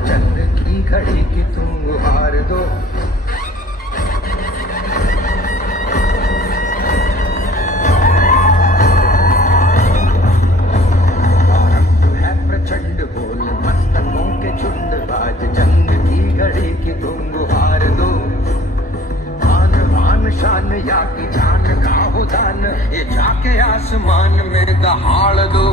जंग की घड़ी की तुम गुहार दो। प्रचंड बोल मस्तकों के झुंड, आज जंग की घड़ी की तुम गुहार दो। मान मान शान या की जान का हो दान, ये जाके आसमान में दहाड़ दो।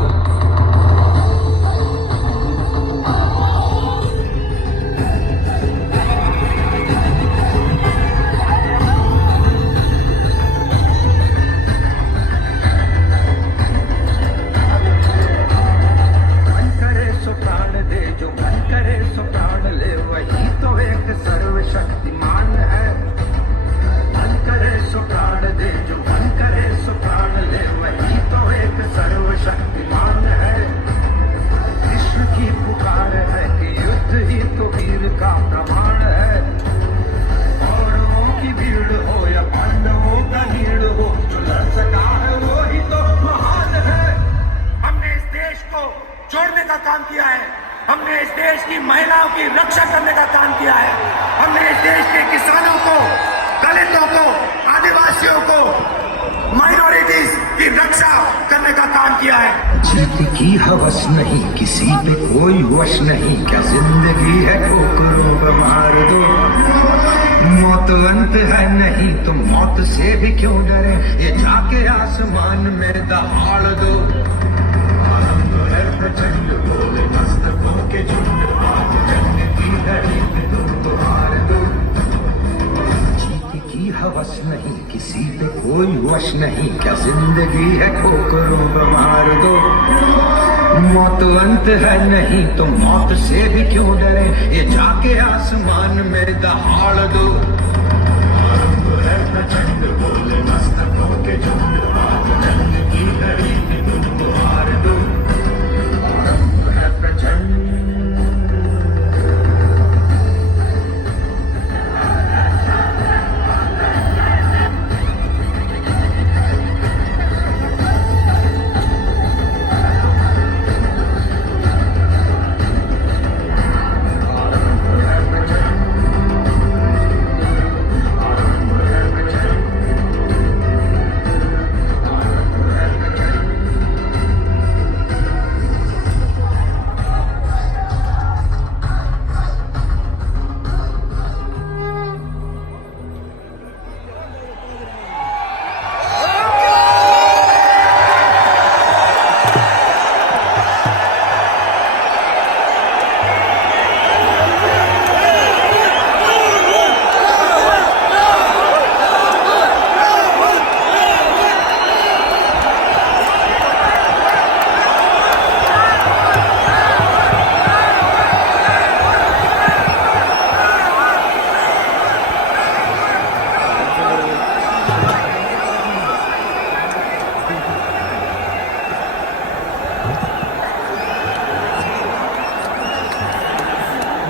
सर्वशक्तिमान है, मन करे सो प्राण दे, जो मन करे सो प्राण ले, वही तो एक सर्वशक्तिमान है। कृष्ण की पुकार है कि युद्ध ही तो वीर का प्रमाण है। कौरवों की भीड़ हो या पांडवों का हीड़ हो, जो लड़ सका है वो ही तो महान है। हमने इस देश को जोड़ने का काम किया है, हमने इस देश की महिलाओं की रक्षा करने का काम किया है, हमने इस देश के किसानों को, दलितों को, आदिवासियों को, माइनॉरिटीज की रक्षा करने का काम किया है। जीत की हवस नहीं, किसी पे कोई वश नहीं, क्या जिंदगी है ठोकरों पे मार दो। मौत अंत है नहीं तो मौत से भी क्यों डरे, ये जाके आसमान में दहाड़ दो। प्रचंड बोले मस्तकों के झुंड, आज जंग की घड़ी में तुम तो हार दो। जीत की हवस नहीं, किसी पे कोई वश नहीं, क्या जिंदगी है ठोकरों पे मार दो। मौत अंत है नहीं तो मौत से भी क्यों डरे, ये जाके आसमान में दहाड़ दो। प्रचंड बोले मस्तकों के झुंड, आज जंग की घड़ी में तुम तो हार दो।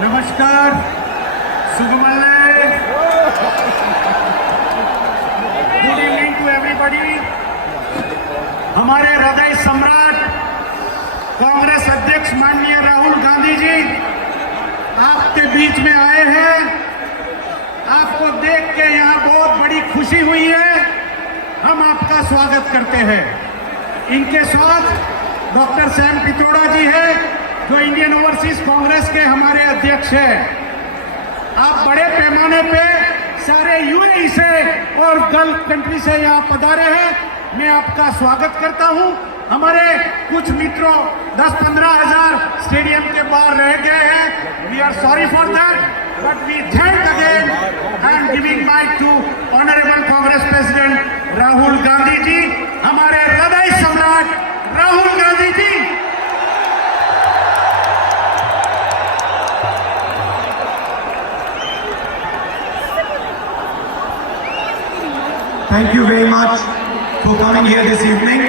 नमस्कार, सुगमल्ले, गुड इवनिंग टू एवरीबॉडी। हमारे हृदय सम्राट कांग्रेस अध्यक्ष माननीय राहुल गांधी जी आपके बीच में आए हैं। आपको देख के यहाँ बहुत बड़ी खुशी हुई है, हम आपका स्वागत करते हैं। इनके साथ डॉक्टर सैम पित्रोड़ा जी है, जो इंडियन ओवरसीज कांग्रेस के हमारे अध्यक्ष हैं। आप बड़े पैमाने पे सारे यूएई से और गल्फ कंट्री से यहाँ पधारे हैं, मैं आपका स्वागत करता हूँ। हमारे कुछ मित्रों 10-15 हजार स्टेडियम के बाहर रह गए हैं, we are sorry for that, but we thank again I am giving mic to honourable Congress president Rahul Gandhi ji, हमारे हृदय सम्राट राहुल गांधी जी। Thank you very much for coming here this evening.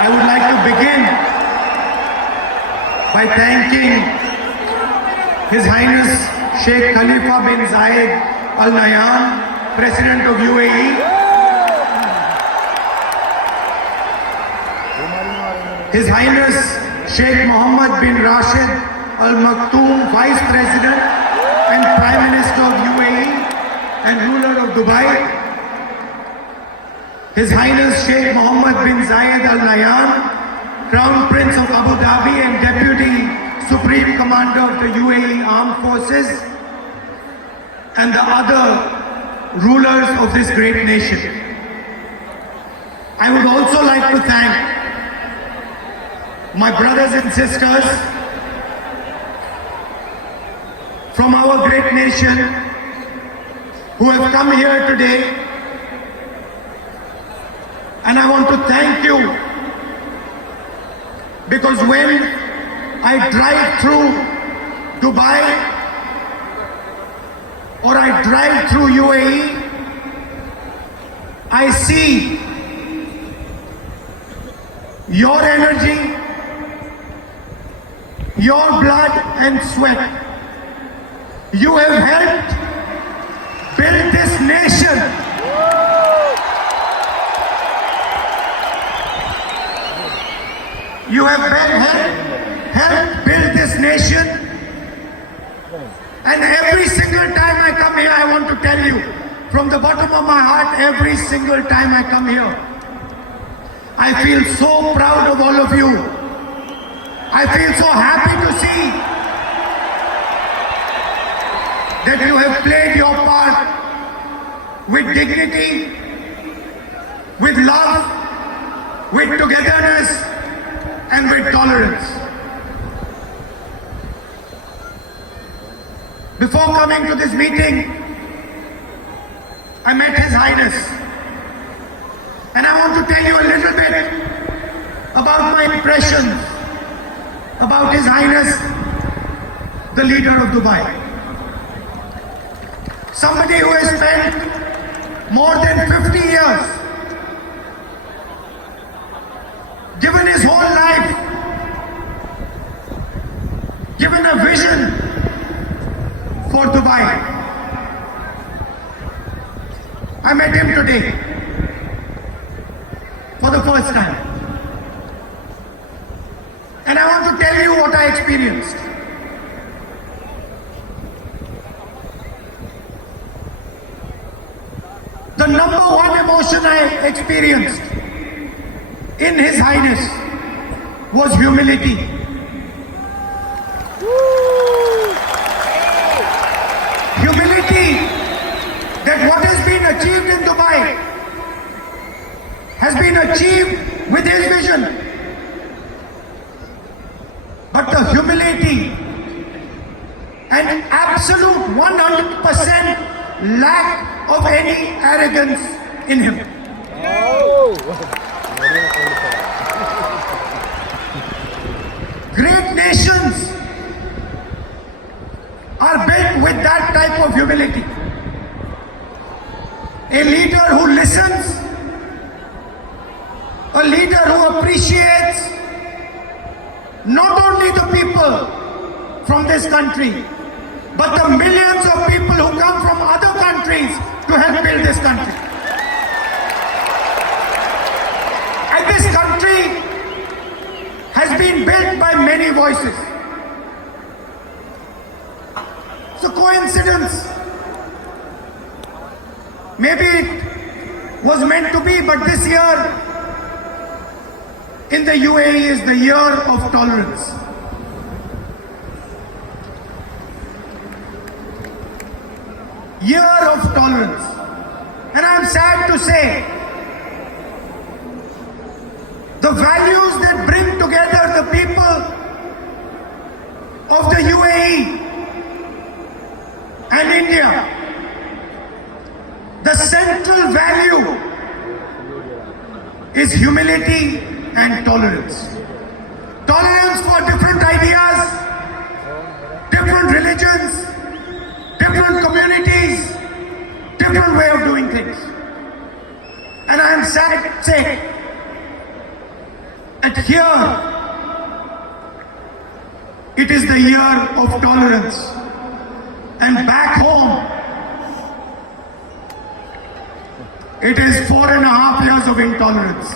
I would like to begin by thanking His Highness Sheikh Khalifa bin Zayed Al Nahyan, President of UAE, His Highness Sheikh Mohammed bin Rashid Al Maktoum, Vice President and Prime Minister of UAE and ruler of Dubai. His Highness Sheikh Mohammed bin Zayed Al Nahyan, Crown Prince of Abu Dhabi and Deputy Supreme Commander of the UAE Armed Forces, and the other rulers of this great nation. I would also like to thank my brothers and sisters from our great nation who have come here today, and I want to thank you because when I drive through Dubai or I drive through UAE, I see your energy, your blood and sweat. You have helped build this nation. You have helped build this nation. And every single time I come here, I want to tell you, from the bottom of my heart, every single time I come here, I feel so proud of all of you. I feel so happy to see that you have played your part with dignity, with love, with togetherness, and with tolerance. Before coming to this meeting, I met His Highness. And I want to tell you a little bit about my impressions about His Highness, the leader of Dubai. Somebody who has spent more than 50 years, given his whole life, given a vision for Dubai. I met him today for the first time. And I want to tell you what I experienced. The number one emotion I experienced in His Highness was humility. Humility that what has been achieved in Dubai has been achieved with his vision. But the humility and absolute 100% lack of any arrogance in him. Great nations are built with that type of humility. A leader who listens, a leader who appreciates not only the people from this country, but the millions of people who come from other countries to help build this country. And this country has been built by many voices. It's a coincidence. Maybe it was meant to be, but this year in the UAE is the year of tolerance. Year of tolerance. And I'm sad to say, the values that bring together the people of the UAE and India, the central value is humility and tolerance. Tolerance for different ideas, different religions, different communities, different way of doing things. And I am sad to say that here it is the year of tolerance, and back home it is 4.5 years of intolerance.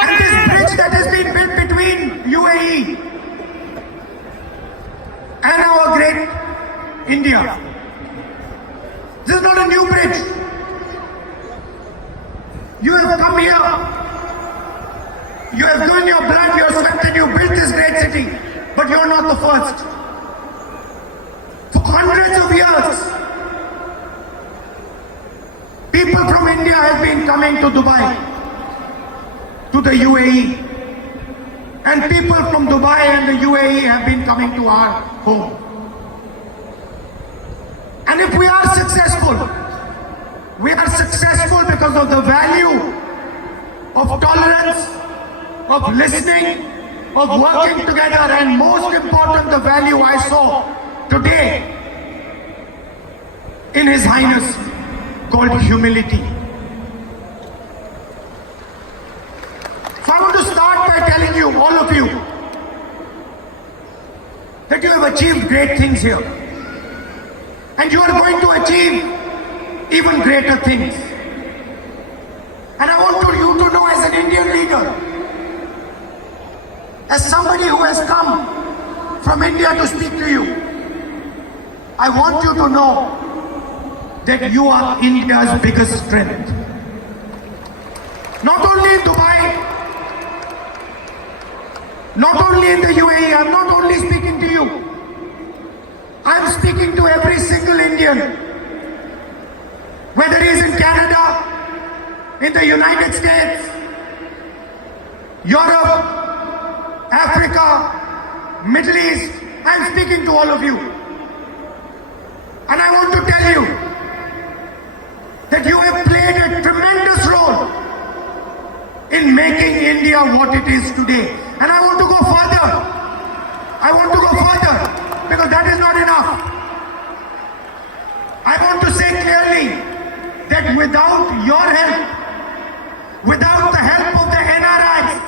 And this bridge that has been built between UAE and our great India, this is not a new bridge. You have come here, you have given your blood, your sweat, and you built this great city, but you are not the first. For hundreds of years, people from India have been coming to Dubai, to the UAE, and people from Dubai and the UAE have been coming to our home. And if we are successful because of the value of tolerance, of listening, of working together, and most important, the value I saw today in His Highness called humility. So I want to start by telling you, all of you, that you have achieved great things here. And you are going to achieve even greater things. And I want you to know, as an Indian leader, as somebody who has come from India to speak to you, I want you to know that you are India's biggest strength. Not only in Dubai, not only in the UAE, I'm not only speaking to you, I'm speaking to every single Indian, whether he is in Canada, in the United States, Europe, Africa, Middle East. I'm speaking to all of you. And I want to tell you that you have played a tremendous role in making India what it is today. And I want to go further. Because that is not enough. I want to say clearly that without your help, without the help of the NRIs,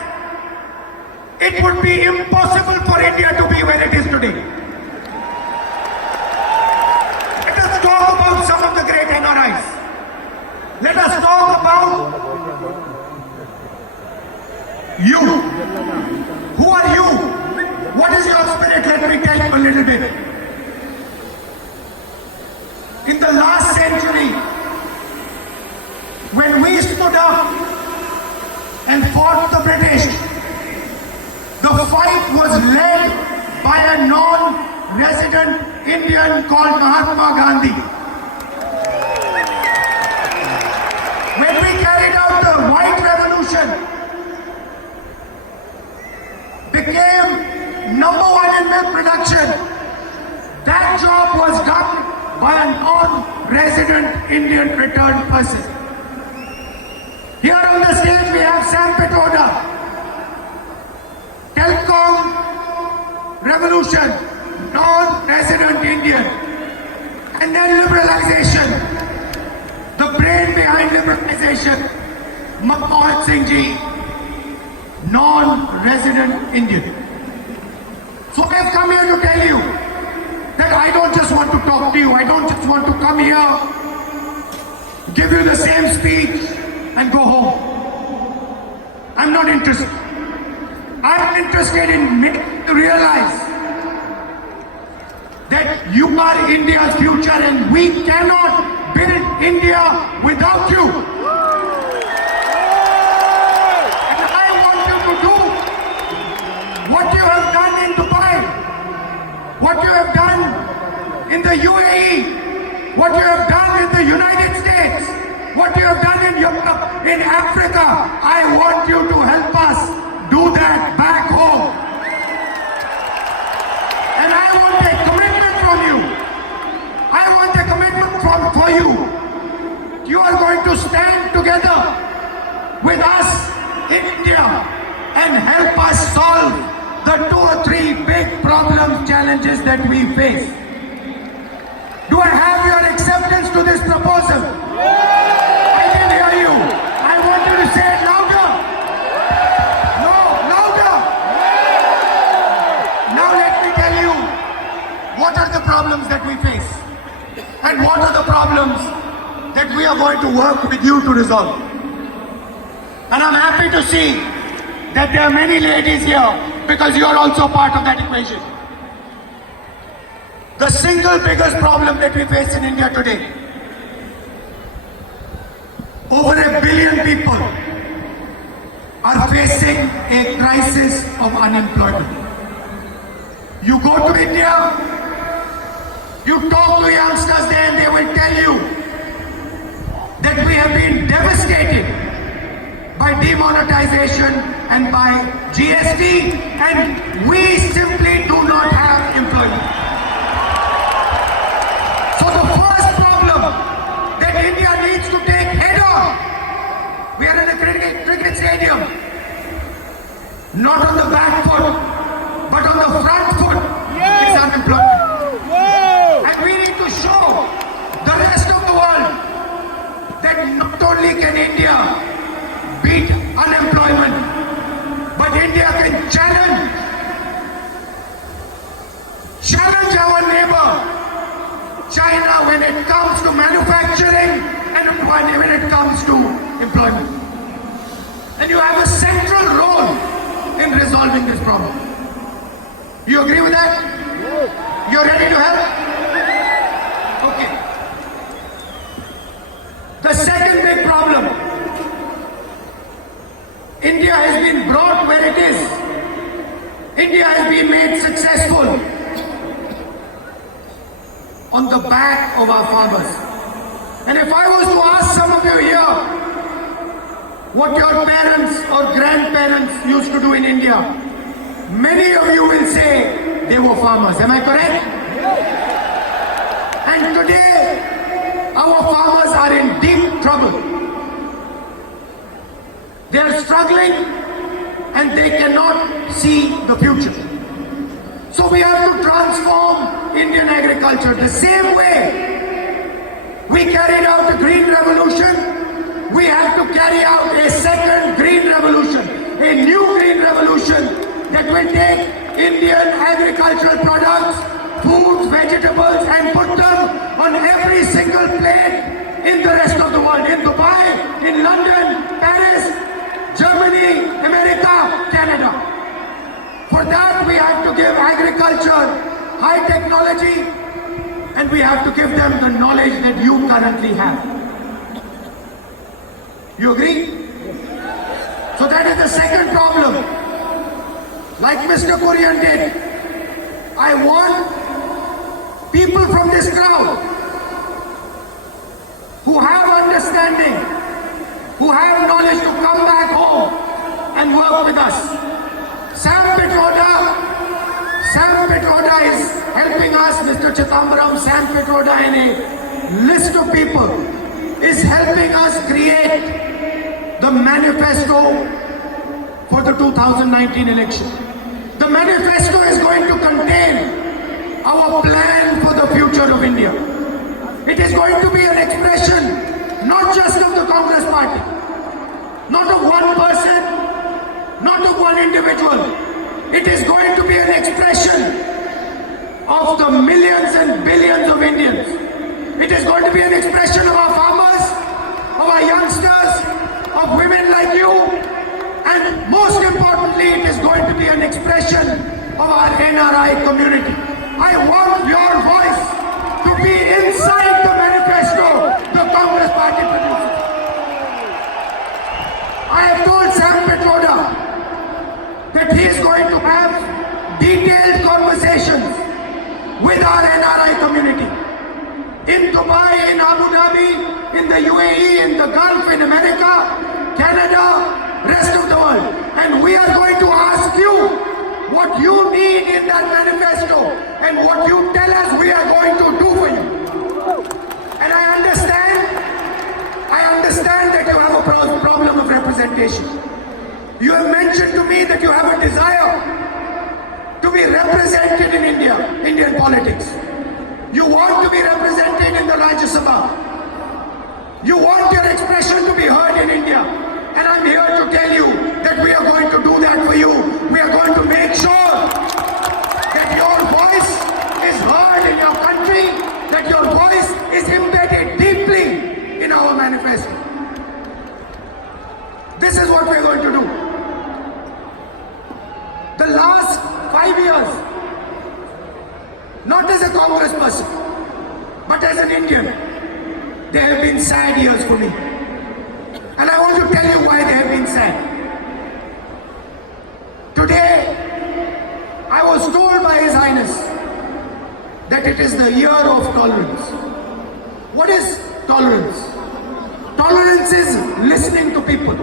it would be impossible for India to be where it is today. Let us talk about some of the great NRIs. Let us talk about you. Who are you? What is your spirit? Let me tell you a little bit. In the last century, when we stood up and fought the British, the fight was led by a non-resident Indian called Mahatma Gandhi. When we carried out the White Revolution, became #1 in milk production, that job was done by a non-resident Indian returned person. Here on the stage we have Sam Petoda, Telecom Revolution, non-resident Indian, and then liberalization. The brain behind liberalization, Manmohan Singh ji, non-resident Indian. So I have come here to tell you that I don't just want to talk to you. I don't just want to come here, give you the same speech and go home. I'm not interested. I'm interested in making you realize that you are India's future and we cannot build India without you. And I want you to do what you have done in Dubai, what you have done in the UAE, what you have done in the United States, what you have done in Europe, in Africa. I want you to help us do that back home. And I want a commitment from you. I want a commitment for you. You are going to stand together with us in India and help us solve the 2 or 3 big problems, challenges that we face. Do I have your acceptance to this proposal? I didn't hear you. I want you to say it louder. No, louder. Now let me tell you what are the problems that we face and what are the problems that we are going to work with you to resolve. And I'm happy to see that there are many ladies here because you are also part of that equation. The single biggest problem that we face in India today, over 1 billion people are facing a crisis of unemployment. You go to India, you talk to youngsters there and they will tell you that we have been devastated by demonetization and by GST, and we simply do not have employment. So the first problem that India needs to take head on, we are in a cricket stadium, not on the back foot, but on the front foot, is unemployment. And we need to show the rest of the world that not only can India beat unemployment, but India can challenge our neighbor China when it comes to manufacturing and when it comes to employment. And you have a central role in resolving this problem. You agree with that? You're ready to help? Okay. The second big problem, India has been brought where it is. India has been made successful on the back of our farmers. And if I was to ask some of you here what your parents or grandparents used to do in India, many of you will say they were farmers. Am I correct? And today, our farmers are in deep trouble. They are struggling and they cannot see the future. So we have to transform Indian agriculture the same way we carried out the Green Revolution. We have to carry out a second Green Revolution, a new Green Revolution that will take Indian agricultural products, foods, vegetables and put them on every single plate in the rest of the world, in Dubai, in London, Paris, Germany, America, Canada. For that we have to give agriculture high technology and we have to give them the knowledge that you currently have. You agree? So that is the second problem. Like Mr. Korean did, I want people from this crowd who have understanding, who have knowledge to come back home and work with us. Sam Petroda is helping us, Mr. Chithambaram, Sam Petroda and a list of people is helping us create the manifesto for the 2019 election. The manifesto is going to contain our plan for the future of India. It is going to be an expression not just of the Congress party, not of one person, not of one individual. It is going to be an expression of the millions and billions of Indians. It is going to be an expression of our farmers, of our youngsters, of women like you, and most importantly, it is going to be an expression of our NRI community. I want your voice to be inside the manifesto the Congress party produces. I have told Sam Petroda that he is going to have detailed conversations with our NRI community in Dubai, in Abu Dhabi, in the UAE, in the Gulf, in America, Canada, rest of the world. And we are going to ask you what you need in that manifesto and what you tell us we are going to do for you. And I understand that you have a problem of representation. You have mentioned to me that you have a desire to be represented in India, Indian politics. You want to be represented in the Rajya Sabha. You want your expression to be heard in India. And I'm here to tell you that we are going to do that for you. We are going to make sure that your voice is heard in your country, that your voice is embedded deeply in our manifesto. This is what we are going to do. not as a Congress person, but as an Indian. They have been sad years for me. And I want to tell you why they have been sad. Today, I was told by His Highness that it is the year of tolerance. What is tolerance? Tolerance is listening to people.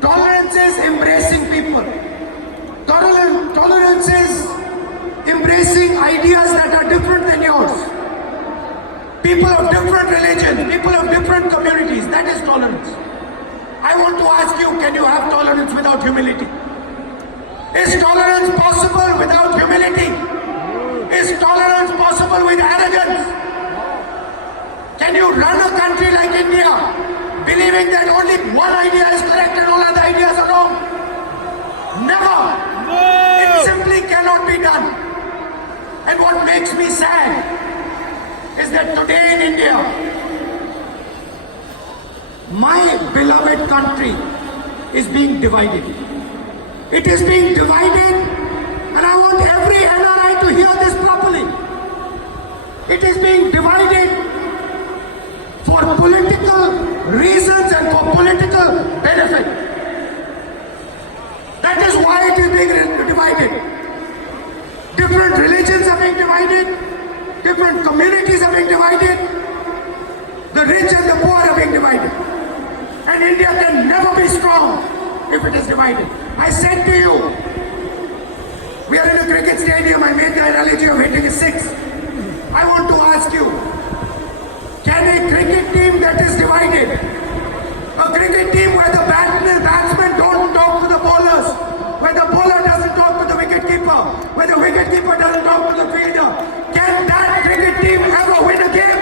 Tolerance is embracing people. Tolerance is embracing ideas that are different than yours. People of different religions, people of different communities, that is tolerance. I want to ask you, can you have tolerance without humility? Is tolerance possible without humility? Is tolerance possible with arrogance? Can you run a country like India, believing that only one idea is correct and all other ideas are wrong? Never. It simply cannot be done. And what makes me sad is that today in India, my beloved country is being divided. It is being divided, and I want every NRI to hear this properly. It is being divided for political reasons and for political benefit. That is why it is being divided. Different religions are being divided. Different communities are being divided. The rich and the poor are being divided. And India can never be strong if it is divided. I said to you, we are in a cricket stadium. I made the analogy of hitting a six. I want to ask you, can a cricket team that is divided, a cricket team where the batsmen don't talk to the bowlers, where the bowler doesn't talk to the wicketkeeper, where the wicketkeeper doesn't talk to the fielder, can that cricket team ever win a game?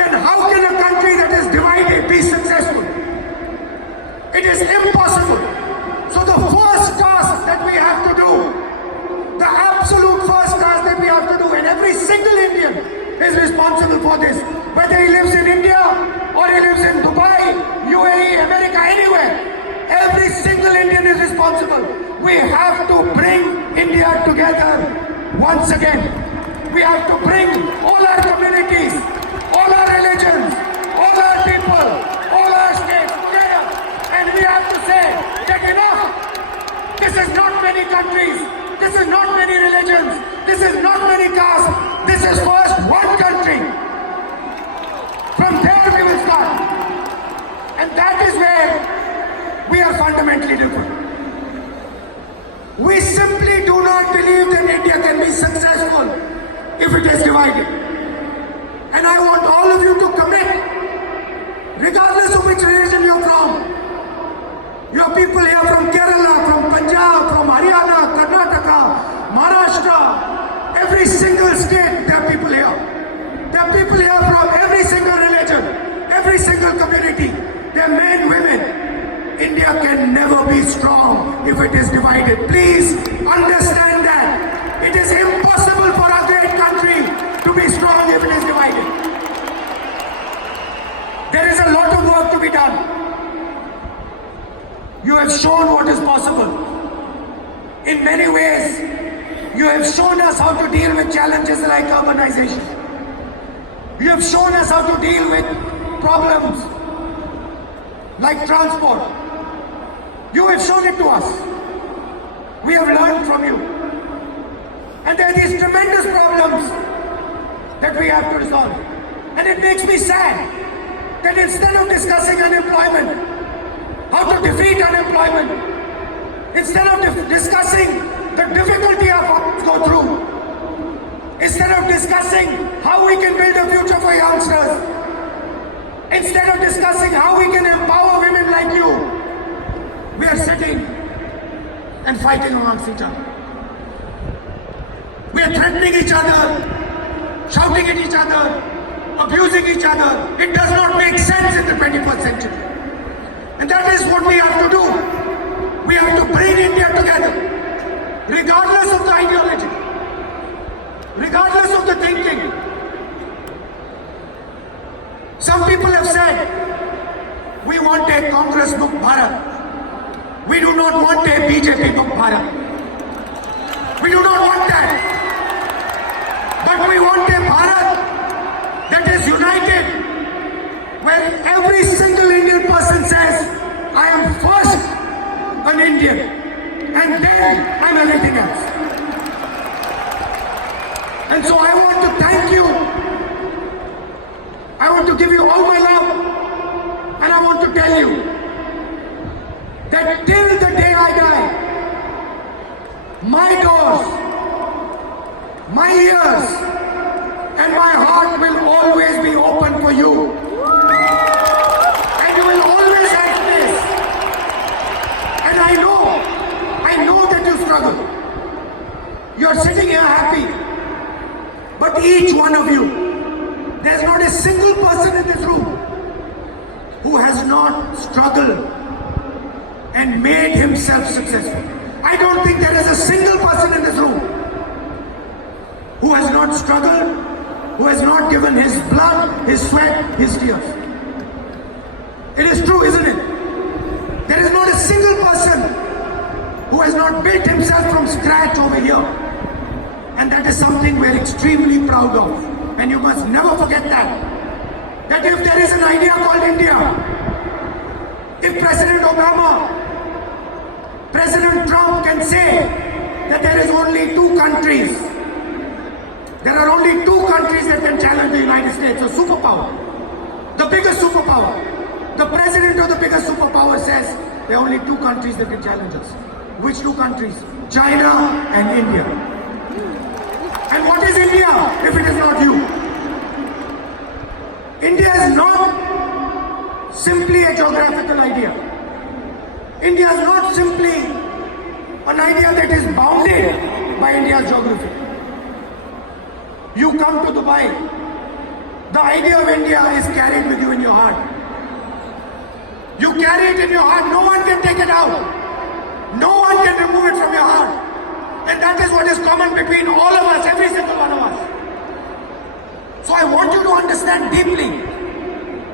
Then how can a country that is divided be successful? It is impossible. So the first task that we have to do, the absolute first task that we have to do, and every single Indian is responsible for this, whether he lives in India or he lives in Dubai, UAE, America, anywhere. Every single Indian is responsible. We have to bring India together once again. We have to bring all our communities, all our religions, all our people, all our states together. And we have to say that enough. This is not many countries. This is not many religions. This is not many castes. This is first one country. From there we will start. And that is where we are fundamentally different. We simply do not believe that India can be successful if it is divided. And I want all of you to commit, regardless of which religion you're from. Your people here from Kerala, from Punjab, from Haryana, Karnataka, Maharashtra, every single state, there are people here. There are people here from every single religion, every single community. There are men, women. India can never be strong if it is divided. Please understand that. It is impossible for our great country to be strong if it is divided. There is a lot of work to be done. You have shown what is possible. In many ways, you have shown us how to deal with challenges like urbanization. You have shown us how to deal with problems like transport. You have shown it to us. We have learned from you. And there are these tremendous problems that we have to resolve. And it makes me sad that instead of discussing unemployment, how to defeat unemployment, instead of discussing the difficulty our farmers go through, instead of discussing how we can build a future for youngsters, instead of discussing how we can empower women like you, we are sitting and fighting amongst each other. We are threatening each other, shouting at each other, abusing each other. It does not make sense in the 21st century. And that is what we have to do. We have to bring India together, regardless of the ideology, regardless of the thinking. Some people have said, we want a Congress Mukht Bharat. We do not want a BJP Mukht Bharat. We do not want that. But we want a Bharat that is united, where every single Indian person says, I am first an Indian, and then I'm anything else. And so I want to thank you. I want to give you all my love, and I want to tell you that till the day I die, my doors, my ears, and my heart will always be open for you. And you will always have this. And I know that you struggle. You are sitting here happy. But each one of you, there's not a single person in this room who has not struggled and made himself successful. I don't think there is a single person in this room who has not struggled, who has not given his blood, his sweat, his tears. It is true, isn't it? There is not a single person who has not built himself from scratch over here. And that is something we're extremely proud of. And you must never forget that. That if there is an idea called India, if President Obama, President Trump can say that there is only two countries, there are only two countries that can challenge the United States, a superpower, the biggest superpower. The president of the biggest superpower says there are only two countries that can challenge us. Which two countries? China and India. And what is India if it is not you? India is not simply a geographical idea. India is not simply an idea that is bounded by India's geography. You come to Dubai, the idea of India is carried with you in your heart. You carry it in your heart, no one can take it out. No one can remove it from your heart. And that is what is common between all of us, every single one of us. So I want you to understand deeply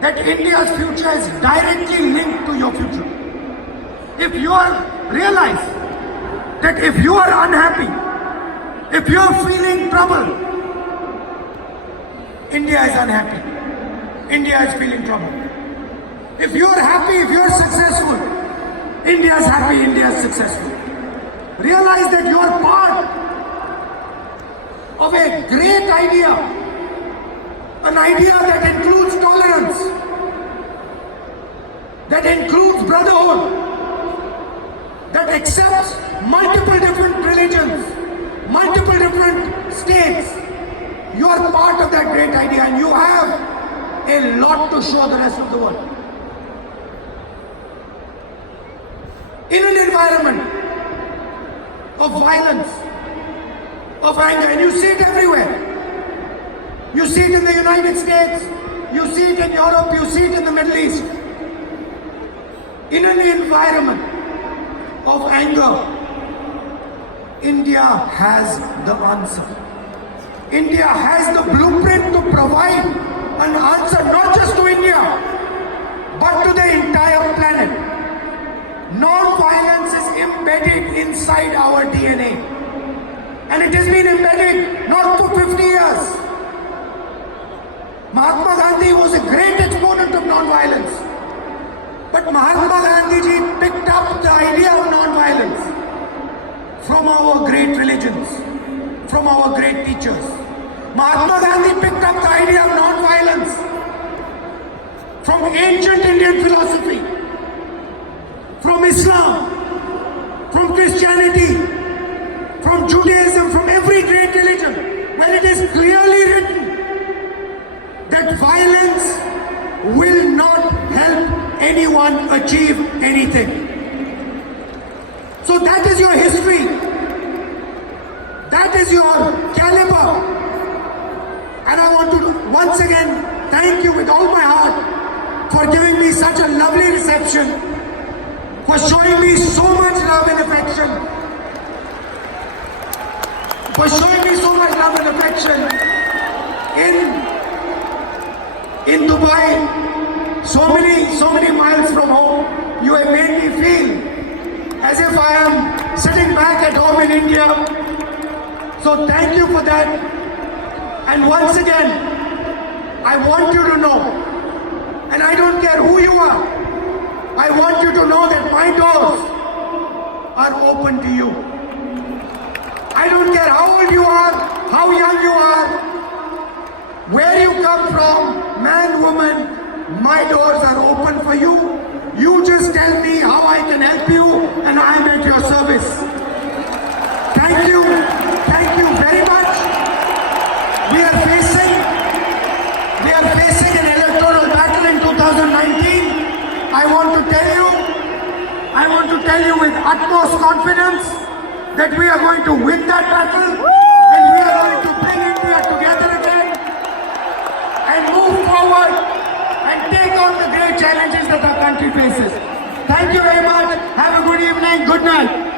that India's future is directly linked to your future. If you realize that if you are unhappy, if you are feeling trouble, India is unhappy. India is feeling trouble. If you are happy, if you are successful, India is happy, India is successful. Realize that you are part of a great idea, an idea that includes tolerance, that includes brotherhood, that accepts multiple different religions, multiple different states. You are part of that great idea and you have a lot to show the rest of the world. In an environment of violence, of anger, and you see it everywhere. You see it in the United States, you see it in Europe, you see it in the Middle East. In an environment of anger, India has the answer. India has the blueprint to provide an answer not just to India, but to the entire planet. Non-violence is embedded inside our DNA. And it has been embedded not for 50 years. Mahatma Gandhi was a great exponent of non-violence. But Mahatma Gandhi ji picked up the idea of non-violence from our great religions, from our great teachers. Mahatma Gandhi picked up the idea of non-violence from ancient Indian philosophy, from Islam, from Christianity, from Judaism, from every great religion, where it is clearly written that violence will not help anyone achieve anything. So that is your history. That is your caliber. And I want to once again thank you with all my heart for giving me such a lovely reception, for showing me so much love and affection, for showing me so much love and affection in Dubai, so many miles from home. You have made me feel as if I am sitting back at home in India, So thank you for that. And once again, I want you to know, and I don't care who you are, I want you to know that my doors are open to you. I don't care how old you are, how young you are, where you come from, man, woman, my doors are open for you. You just tell me how I can help you and I am at your service. Thank you very much. We are facing an electoral battle in 2019. I want to tell you with utmost confidence that we are going to win that battle and we are going to bring India together again and move forward and take on the great challenges that our country faces. Thank you very much. Have a good evening. Good night.